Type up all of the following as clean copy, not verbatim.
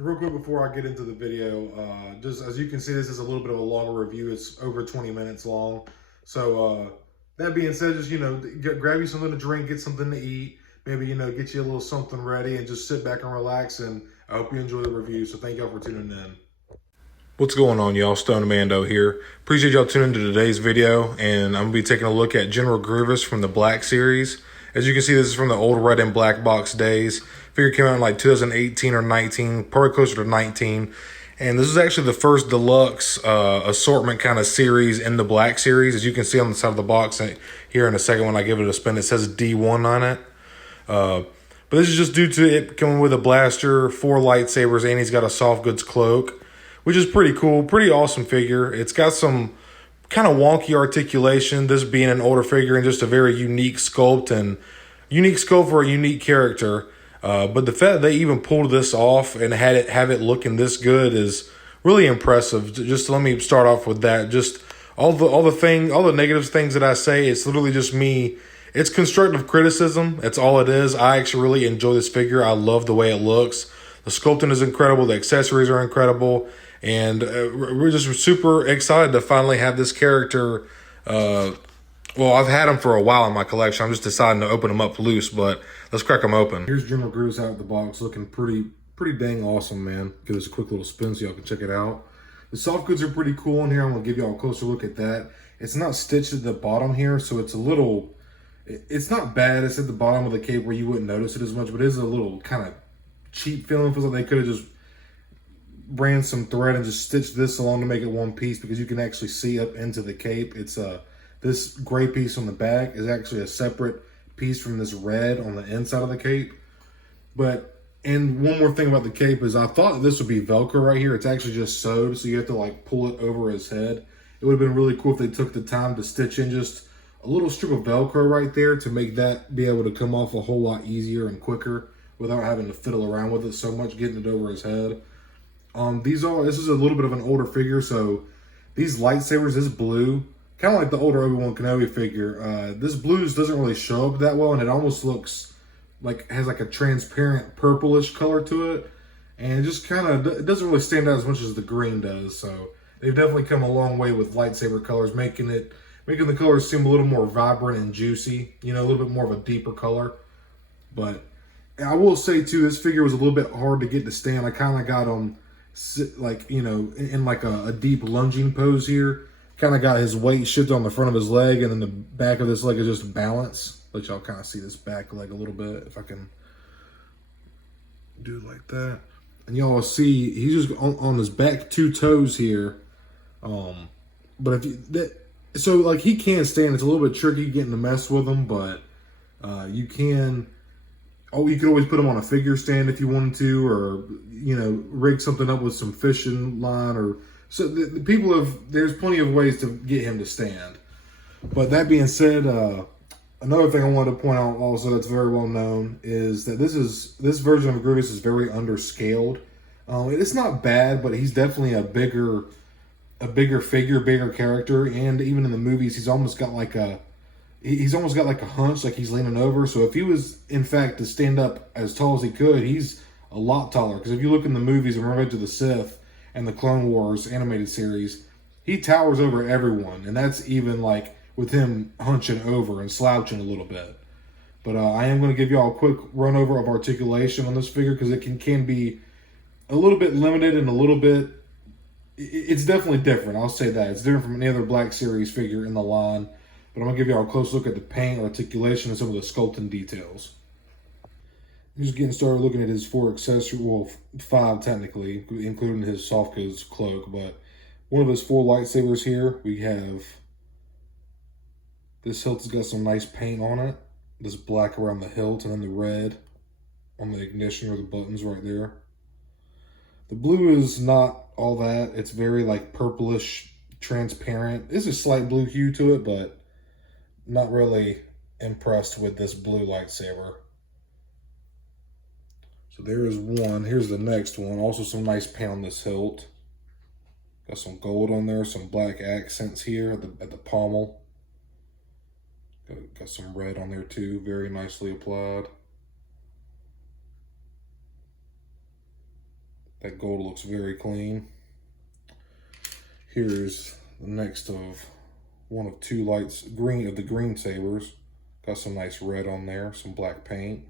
Real quick before I get into the video, just as you can see, this is a little bit of a longer review. It's over 20 minutes long. So that being said, just, grab you something to drink, get something to eat, maybe, get you a little something ready and just sit back and relax. And I hope you enjoy the review. So thank y'all for tuning in. What's going on, y'all? Stone Mando here. Appreciate y'all tuning into today's video, and I'm gonna be taking a look at General Grievous from the Black series. As you can see, this is from the old red and black box days. Figure came out in like 2018 or 19, probably closer to 19. And this is actually the first deluxe assortment kind of series in the Black series. As you can see on the side of the box here in a second when I give it a spin, it says D1 on it. But this is just due to it coming with a blaster, 4 lightsabers, and he's got a soft goods cloak, which is pretty cool, pretty awesome figure. It's got some kind of wonky articulation, this being an older figure and just a very unique sculpt for a unique character. But the fact that they even pulled this off and have it looking this good is really impressive. Just let me start off with that. Just all the negative things that I say, it's literally just me. It's constructive criticism. That's all it is. I actually really enjoy this figure. I love the way it looks. The sculpting is incredible. The accessories are incredible. And we're just super excited to finally have this character. Well, I've had him for a while in my collection. I'm just deciding to open him up loose, but let's crack him open. Here's General Grievous out of the box, looking pretty dang awesome, man. Give us a quick little spin so y'all can check it out. The soft goods are pretty cool in here. I'm going to give y'all a closer look at that. It's not stitched at the bottom here, so it's a little... It's not bad. It's at the bottom of the cape where you wouldn't notice it as much, but it is a little kind of cheap feeling. Feels like they could have just ran some thread and just stitched this along to make it one piece, because you can actually see up into the cape. It's this gray piece on the back is actually a separate piece from this red on the inside of the cape. And one more thing about the cape is I thought this would be Velcro right here. It's actually just sewed, so you have to like pull it over his head. It would have been really cool if they took the time to stitch in just a little strip of Velcro right there to make that be able to come off a whole lot easier and quicker without having to fiddle around with it so much, getting it over his head. This is a little bit of an older figure, so these lightsabers, this blue, kind of like the older Obi-Wan Kenobi figure, this blue doesn't really show up that well, and it almost looks like, has like a transparent purplish color to it, and it just kind of, it doesn't really stand out as much as the green does. So they've definitely come a long way with lightsaber colors, making the colors seem a little more vibrant and juicy, a little bit more of a deeper color. But I will say too, this figure was a little bit hard to get to stand. I kind of got him like, in like a deep lunging pose here. Kind of got his weight shifted on the front of his leg, and then the back of this leg is just balance. Let y'all kind of see this back leg a little bit, if I can do it like that. And y'all see he's just on his back 2 toes here. But if so like he can stand. It's a little bit tricky getting to mess with him, but you can always put him on a figure stand if you wanted to, or rig something up with some fishing line, or so the people there's plenty of ways to get him to stand. But that being said, another thing I wanted to point out also that's very well known is that this version of Grievous is very underscaled. It's not bad, but he's definitely a bigger figure, bigger character, and even in the movies, he's almost got like a hunch, like he's leaning over. So if he was, in fact, to stand up as tall as he could, he's a lot taller. Because if you look in the movies in Revenge of the Sith and the Clone Wars animated series, he towers over everyone, and that's even like with him hunching over and slouching a little bit. But I am going to give y'all a quick run over of articulation on this figure, because it can be a little bit limited and a little bit. It's definitely different. I'll say that. It's different from any other Black Series figure in the line. But I'm going to give y'all a close look at the paint, articulation, and some of the sculpting details. I'm just getting started looking at his 4 accessories, well, 5 technically, including his soft goods cloak. But one of his 4 lightsabers here, we have this hilt's got some nice paint on it. This black around the hilt, and then the red on the ignition or the buttons right there. The blue is not all that. It's very like purplish, transparent. There's a slight blue hue to it, but not really impressed with this blue lightsaber. So there is one. Here's the next one. Also some nice paint on this hilt. Got some gold on there, some black accents here at the pommel. Got some red on there too, very nicely applied. That gold looks very clean. Here's the next of one of two lights, green of the green sabers. Got some nice red on there, some black paint.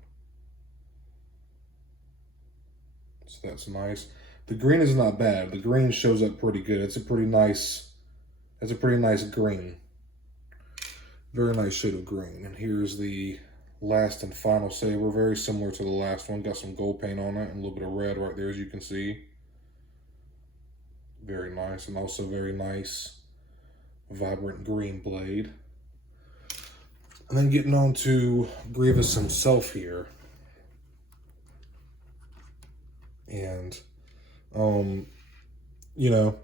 So that's nice. The green is not bad. The green shows up pretty good. It's a pretty nice green. Very nice shade of green. And here's the last and final saber, very similar to the last one. Got some gold paint on it and a little bit of red right there, as you can see. Very nice, and also very nice vibrant green blade. And then getting on to Grievous himself here. And you know,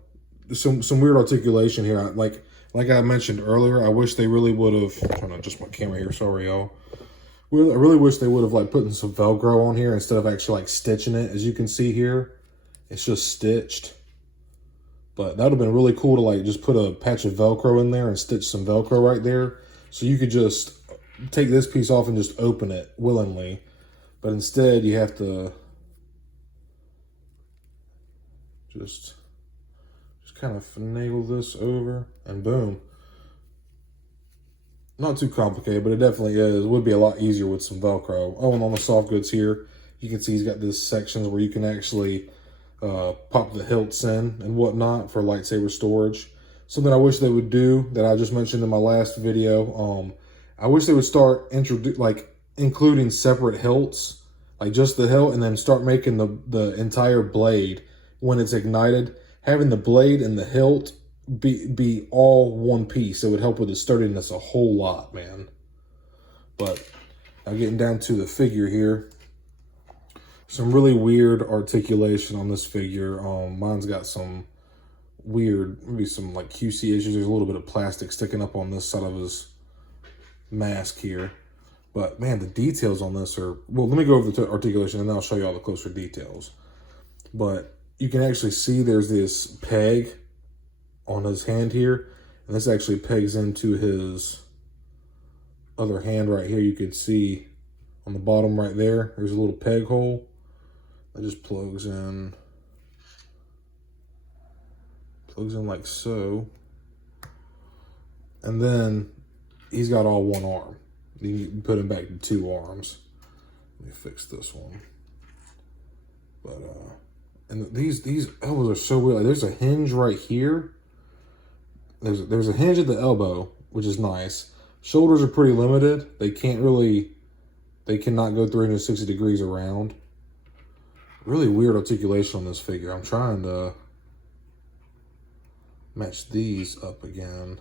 some weird articulation here. Like I mentioned earlier, I wish they really would have, I'm trying to adjust my camera here, sorry y'all. I really wish they would have like put some Velcro on here instead of actually like stitching it. As you can see here, it's just stitched. But that would have been really cool to like just put a patch of Velcro in there and stitch some Velcro right there. So you could just take this piece off and just open it willingly. But instead you have to just kind of finagle this over and boom. Not too complicated, but it definitely is. It would be a lot easier with some Velcro. Oh, and on the soft goods here, you can see he's got this sections where you can actually pop the hilts in and whatnot for lightsaber storage. Something I wish they would do that I just mentioned in my last video. I wish they would start including separate hilts, like just the hilt, and then start making the entire blade when it's ignited, having the blade and the hilt be all one piece. It would help with the sturdiness a whole lot, man. But now getting down to the figure here. Some really weird articulation on this figure. Mine's got some weird, maybe some like QC issues. There's a little bit of plastic sticking up on this side of his mask here. But man, the details on this are, well, let me go over the articulation and then I'll show you all the closer details. But you can actually see there's this peg on his hand here. And this actually pegs into his other hand right here. You could see on the bottom right there, there's a little peg hole. That just plugs in like so. And then he's got all one arm. You can put him back to two arms. Let me fix this one. But and these elbows are so weird. Like, there's a hinge right here. There's a hinge at the elbow, which is nice. Shoulders are pretty limited. They cannot go 360 degrees around. Really weird articulation on this figure. I'm trying to match these up again.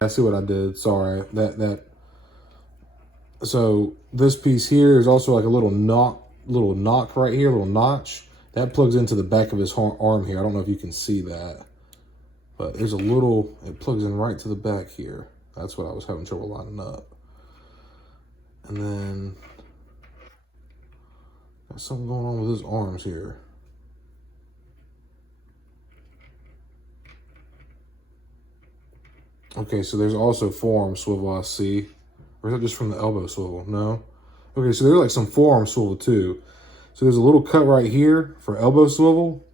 I see what I did. Sorry. So this piece here is also like a little knock right here, little notch. That plugs into the back of his arm here. I don't know if you can see that. But there's it plugs in right to the back here. That's what I was having trouble lining up. And then got something going on with his arms here. Okay, so there's also forearm swivel, I see. Or is that just from the elbow swivel? No. Okay, so there's like some forearm swivel too. So there's a little cut right here for elbow swivel,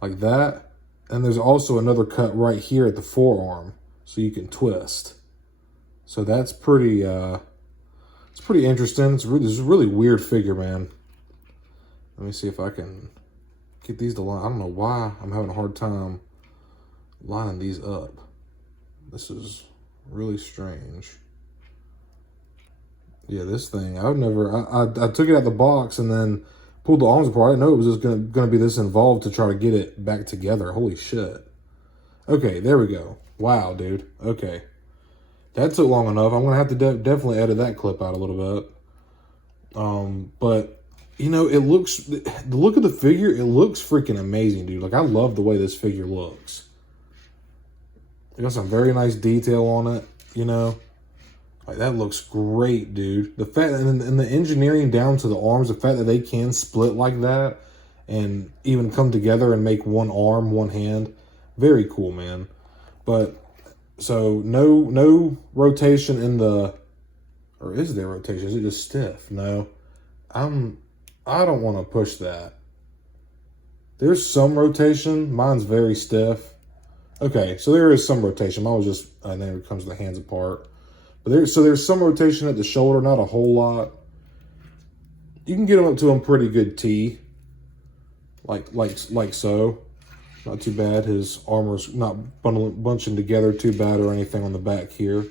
like that. And there's also another cut right here at the forearm, so you can twist. So that's pretty, it's pretty interesting. This is a really weird figure, man. Let me see if I can get these to line. I don't know why I'm having a hard time lining these up. This is really strange. Yeah, this thing, I took it out of the box and then pulled the arms apart. I didn't know it was just gonna be this involved to try to get it back together. Holy shit. Okay, there we go. Wow, dude. Okay. That took long enough. I'm gonna have to definitely edit that clip out a little bit. But you know, the look of the figure, it looks freaking amazing, dude. Like, I love the way this figure looks. It got some very nice detail on it, you know. Like, that looks great, dude. The fact, and the engineering down to the arms, the fact that they can split like that and even come together and make one arm, one hand, very cool, man. But, so, no rotation in the, or is there rotation? Is it just stiff? No. I don't want to push that. There's some rotation. Mine's very stiff. Okay, so there is some rotation. Mine was just, and then it comes the hands apart. But there's some rotation at the shoulder, not a whole lot. You can get him up to a pretty good T, like so. Not too bad. His armor's not bunching together too bad or anything on the back here.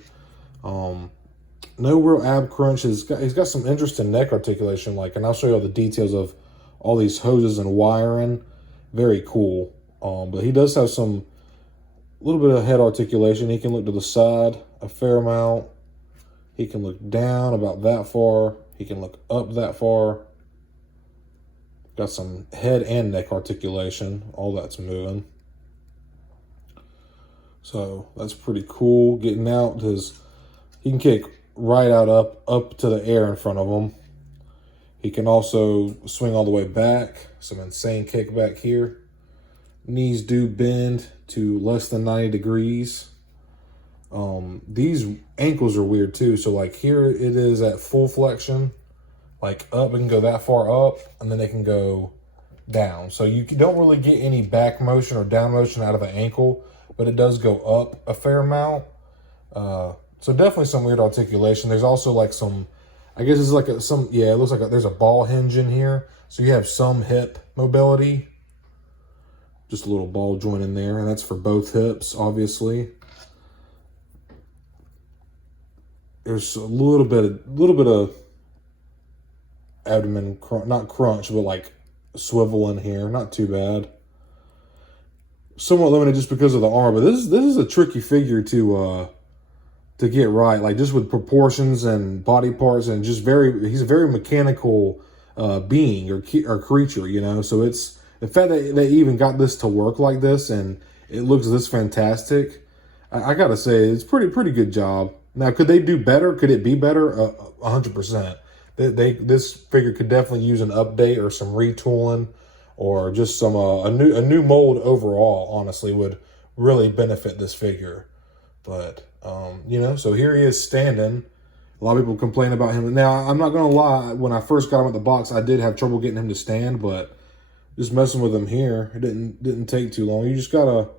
No real ab crunch. He's got some interesting neck articulation, and I'll show you all the details of all these hoses and wiring. Very cool. But he does have a little bit of head articulation. He can look to the side a fair amount. He can look down about that far. He can look up that far. Got some head and neck articulation. All that's moving. So that's pretty cool. Getting out he can kick right out up to the air in front of him. He can also swing all the way back. Some insane kick back here. Knees do bend to less than 90 degrees. These ankles are weird too. So here it is at full flexion. Up, it can go that far up, and then it can go down. So you don't really get any back motion or down motion out of the ankle, but it does go up a fair amount. So definitely some weird articulation. There's also some, I guess it's it looks like there's a ball hinge in here. So you have some hip mobility. Just a little ball joint in there, and that's for both hips, obviously. There's a little bit of abdomen not crunch, but swivel in here. Not too bad. Somewhat limited just because of the arm, but this is a tricky figure to get right. Just with proportions and body parts, and he's a very mechanical being or creature, So it's the fact that they even got this to work like this and it looks this fantastic. I gotta say, it's pretty good job. Now, could they do better? Could it be better? 100%. This figure could definitely use an update or some retooling, or just some a new mold overall. Honestly, would really benefit this figure. But so here he is standing. A lot of people complain about him. Now, I'm not gonna lie. When I first got him at the box, I did have trouble getting him to stand, but just messing with him here, it didn't take too long. You just gotta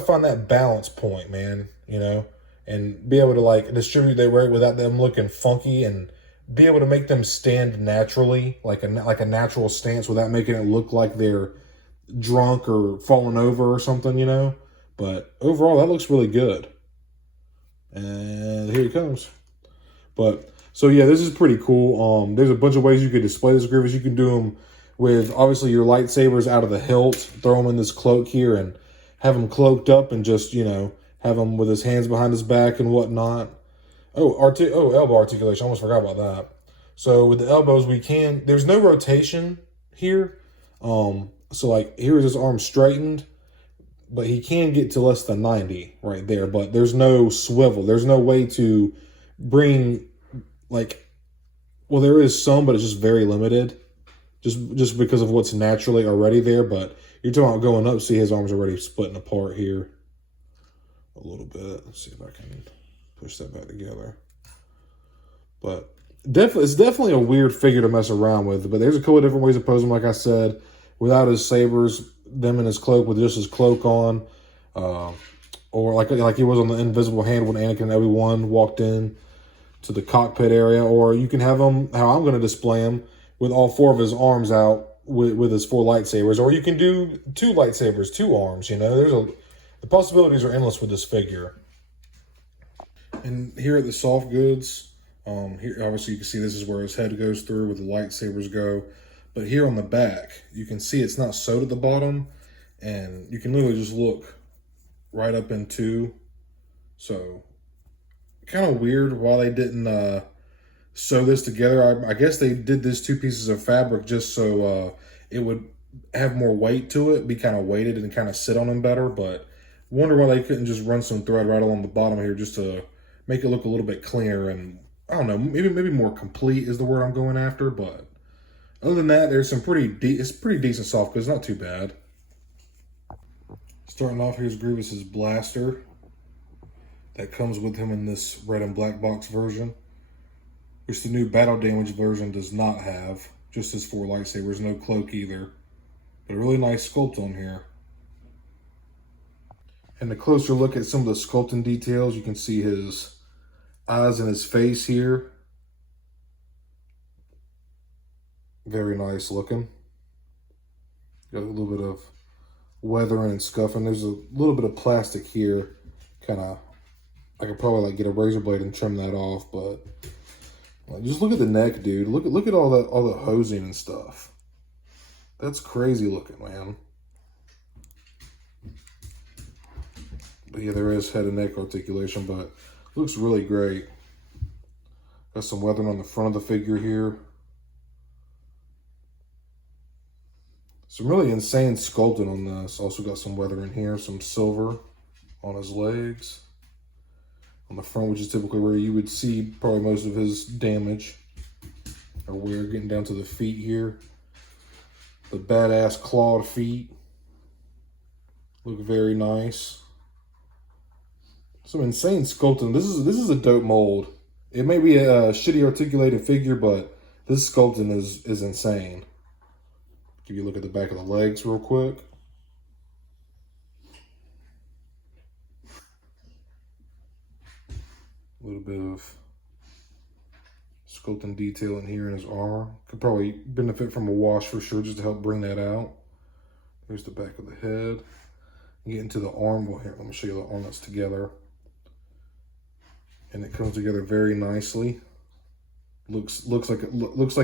find that balance point, man. And be able to distribute their weight without them looking funky, and be able to make them stand naturally, like a natural stance, without making it look like they're drunk or falling over or something, But overall, that looks really good. And here he comes. But so yeah, this is pretty cool. There's a bunch of ways you could display this Grievous. You can do them with obviously your lightsabers out of the hilt, throw them in this cloak here, and have him cloaked up, and just have him with his hands behind his back and whatnot. Elbow articulation. I almost forgot about that. So with the elbows, there's no rotation here. So here is his arm straightened, but he can get to less than 90 right there. But there's no swivel. There's no way to bring there is some, but it's just very limited. Just because of what's naturally already there. But you're talking about going up, see his arms already splitting apart here a little bit. Let's see if I can push that back together. But it's definitely a weird figure to mess around with. But there's a couple of different ways to pose him, like I said, without his sabers, them in his cloak with just his cloak on, or like he was on the invisible hand when Anakin and Obi-Wan walked in to the cockpit area. Or you can have him how I'm going to display him, with all four of his arms out with his 4 lightsabers. Or you can do 2 lightsabers, 2 arms. The possibilities are endless with this figure. And here at the soft goods, here obviously you can see this is where his head goes through, where the lightsabers go. But here on the back, you can see it's not sewed at the bottom, and you can literally just look right up into. So kind of weird why they didn't sew this together. I guess they did this 2 pieces of fabric just so it would have more weight to it, be kind of weighted and kind of sit on them better. But wonder why they couldn't just run some thread right along the bottom here just to make it look a little bit cleaner, and I don't know, maybe more complete is the word I'm going after. But other than that, there's some it's pretty decent soft goods, not too bad. Starting off, here's Grievous's blaster that comes with him in this red and black box version, which the new battle damage version does not have. just his 4 lightsabers, no cloak either. But a really nice sculpt on here. And a closer look at some of the sculpting details, you can see his eyes and his face here. Very nice looking. Got a little bit of weathering and scuffing. There's a little bit of plastic here. Kind of, I could probably like get a razor blade and trim that off, but like, just look at the neck, dude. Look at all the hosing and stuff. That's crazy looking, man. But yeah, there is head and neck articulation, but looks really great. Got some weathering on the front of the figure here. Some really insane sculpting on this. Also got some weathering here, some silver on his legs. On the front, which is typically where you would see probably most of his damage. Or wear, getting down to the feet here. The badass clawed feet. Look very nice. Some insane sculpting. This is a dope mold. It may be a shitty articulated figure, but this sculpting is insane. Give you a look at the back of the legs real quick. A little bit of sculpting detail in here in his armor. Could probably benefit from a wash for sure, just to help bring that out. Here's the back of the head. Get into the arm. Well, here, let me show you the arm that's together. And it comes together very nicely. Looks like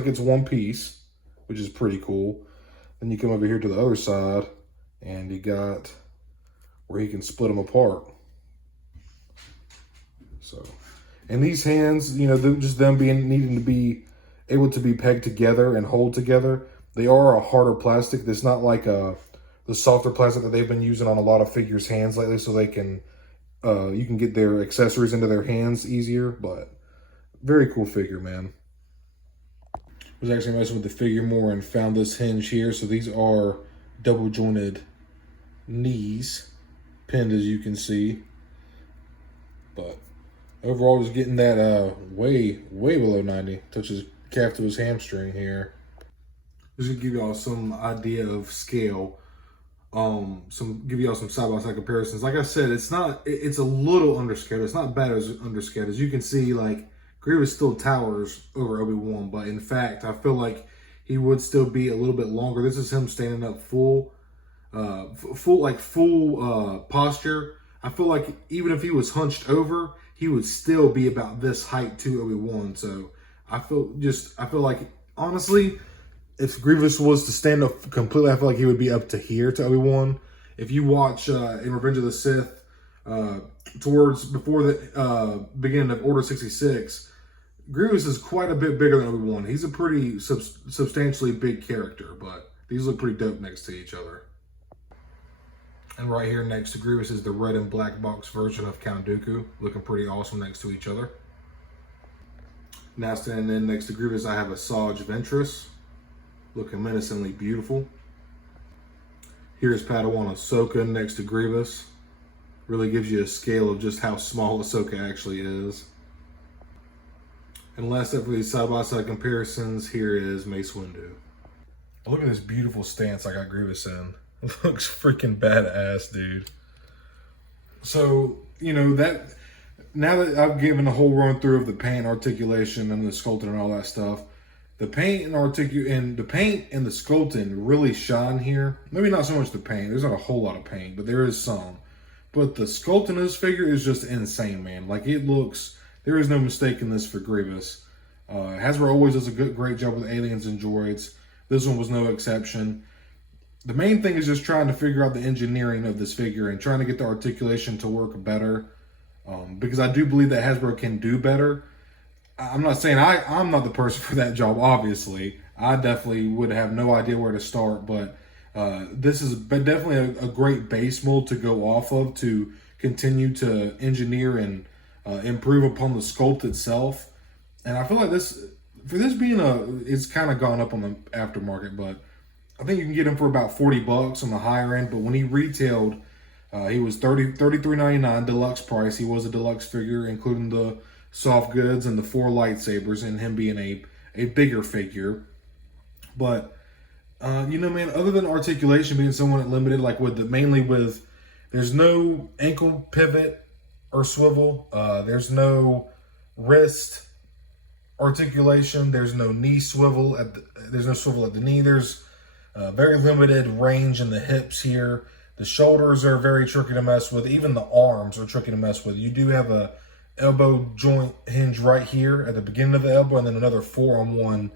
it's one piece, which is pretty cool. Then you come over here to the other side, and you got where he can split them apart. So, and these hands, you know, just them needing to be able to be pegged together and hold together. They are a harder plastic. It's not like the softer plastic that they've been using on a lot of figures' hands lately, so they can you can get their accessories into their hands easier. But very cool figure, man. Was actually messing with the figure more and found this hinge here. So these are double jointed knees, pinned as you can see. But overall, just getting that way below 90. Touches calf to his hamstring here. Just to give y'all some idea of scale. Give y'all some side-by-side comparisons. Like I said, it's a little underscaled. It's not bad as underscaled. As you can see, like, Grievous still towers over Obi-Wan, but in fact, I feel like he would still be a little bit longer. This is him standing up full posture. I feel like even if he was hunched over, he would still be about this height to Obi-Wan. So I feel like, honestly, if Grievous was to stand up completely, I feel like he would be up to here to Obi-Wan. If you watch in Revenge of the Sith, before the beginning of Order 66, Grievous is quite a bit bigger than Obi-Wan. He's a pretty substantially big character, but these look pretty dope next to each other. And right here next to Grievous is the red and black box version of Count Dooku, looking pretty awesome next to each other. Now standing in next to Grievous, I have a Asajj Ventress, looking menacingly beautiful. Here's Padawan Ahsoka next to Grievous. Really gives you a scale of just how small Ahsoka actually is. And last up for these side-by-side comparisons, here is Mace Windu. Look at this beautiful stance I got Grievous in. It looks freaking badass, dude. So, you know, that now that I've given a whole run through of the paint articulation and the sculpting and all that stuff, the paint and the sculpting really shine here. Maybe not so much the paint. There's not a whole lot of paint, but there is some. But the sculpting of this figure is just insane, man. Like, it looks, there is no mistaking this for Grievous. Hasbro always does a great job with aliens and droids. This one was no exception. The main thing is just trying to figure out the engineering of this figure and trying to get the articulation to work better. Because I do believe that Hasbro can do better. I'm not saying I'm not the person for that job, obviously. I definitely would have no idea where to start, but this is definitely a great base mold to go off of to continue to engineer and improve upon the sculpt itself. And I feel like for this being it's kind of gone up on the aftermarket, but I think you can get him for about $40 on the higher end. But when he retailed, he was $33.99 deluxe price. He was a deluxe figure, including the soft goods and the 4 lightsabers, and him being a bigger figure. But you know, man, other than articulation being somewhat limited, like mainly with, there's no ankle pivot or swivel. There's no wrist articulation. There's no knee swivel there's no swivel at the knee. There's very limited range in the hips here. The shoulders are very tricky to mess with. Even the arms are tricky to mess with. You do have a elbow joint hinge right here at the beginning of the elbow, and then another 4-on-1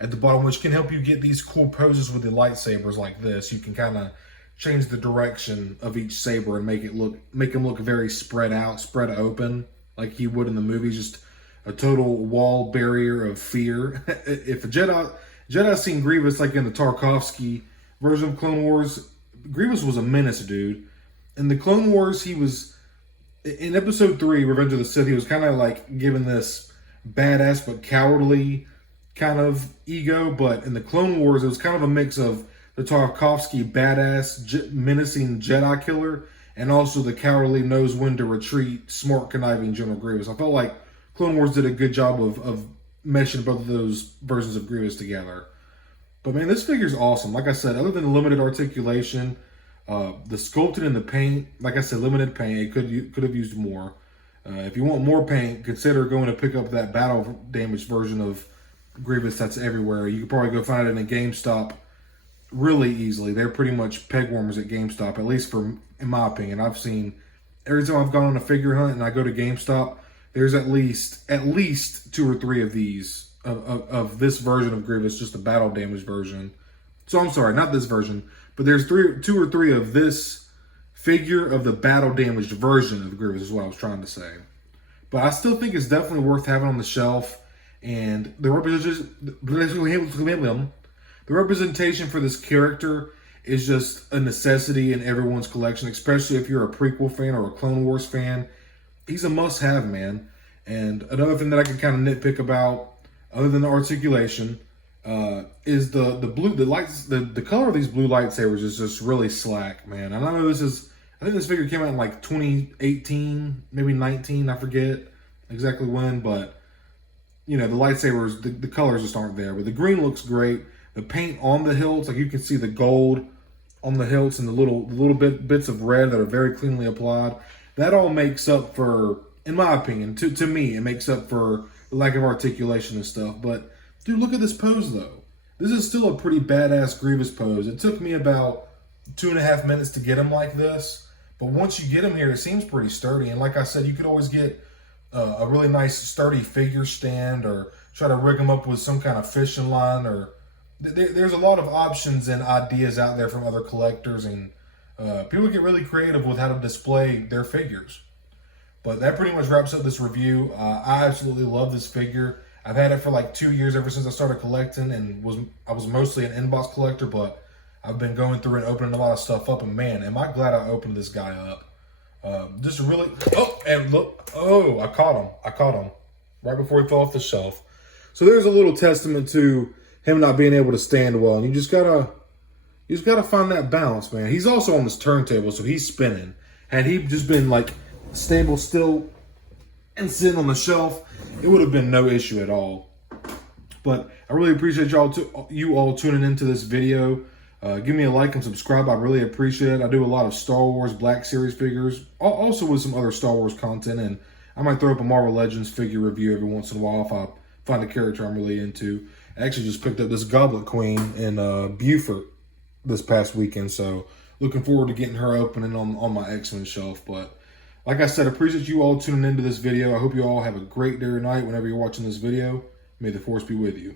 at the bottom, which can help you get these cool poses with the lightsabers like this. You can kind of change the direction of each saber and make them look very spread out, spread open, like you would in the movies. Just a total wall barrier of fear. If a Jedi's seen Grievous like in the Tarkovsky version of Clone Wars, Grievous was a menace, dude. In the Clone Wars, he was, in Episode 3, Revenge of the Sith, he was kind of like given this badass but cowardly kind of ego. But in the Clone Wars, it was kind of a mix of the Tarkovsky badass, menacing Jedi killer, and also the cowardly, knows when to retreat, smart, conniving General Grievous. I felt like Clone Wars did a good job of meshing both of those versions of Grievous together. But man, this figure's awesome. Like I said, other than the limited articulation, the sculpting in the paint, like I said, limited paint. It could have used more. If you want more paint, consider going to pick up that battle damaged version of Grievous that's everywhere. You could probably go find it in a GameStop really easily. They're pretty much peg warmers at GameStop, at least in my opinion. I've seen, every time I've gone on a figure hunt and I go to GameStop, there's at least 2 or 3 of these of this version of Grievous, just the battle damaged version. So I'm sorry, not this version, but there's 2 or 3 of this figure of the battle damaged version of Grievous is what I was trying to say. But I still think it's definitely worth having on the shelf. And the representation for this character is just a necessity in everyone's collection, especially if you're a prequel fan or a Clone Wars fan. He's a must-have, man. And another thing that I can kind of nitpick about, other than the articulation, is the color of these blue lightsabers is just really slack, man. And I know I think this figure came out in like 2018, maybe 19, I forget exactly when, but you know, the lightsabers, the colors just aren't there. But the green looks great. The paint on the hilts, like you can see the gold on the hilts and the little bits of red that are very cleanly applied. That all makes up for, in my opinion, to me, it makes up for the lack of articulation and stuff. But dude, look at this pose though. This is still a pretty badass Grievous pose. It took me about 2.5 minutes to get him like this, but once you get him here, it seems pretty sturdy. And like I said, you could always get a really nice sturdy figure stand, or try to rig them up with some kind of fishing line, or there's a lot of options and ideas out there from other collectors, and people get really creative with how to display their figures. But that pretty much wraps up this review. I absolutely love this figure. I've had it for like 2 years, ever since I started collecting, and I was mostly an inbox collector, but I've been going through and opening a lot of stuff up, and man, am I glad I opened this guy up. Just really, and look, I caught him right before he fell off the shelf. So there's a little testament to him not being able to stand well, and you just gotta find that balance, man. He's also on this turntable, so he's spinning. Had he just been like stable still and sitting on the shelf, it would have been no issue at all. But I really appreciate you all tuning into this video. Give me a like and subscribe. I really appreciate it. I do a lot of Star Wars Black Series figures, also with some other Star Wars content, and I might throw up a Marvel Legends figure review every once in a while if I find a character I'm really into. I actually just picked up this Goblet Queen in Beaufort this past weekend, so looking forward to getting her opening on my X-Men shelf. But like I said, I appreciate you all tuning into this video. I hope you all have a great day or night whenever you're watching this video. May the Force be with you.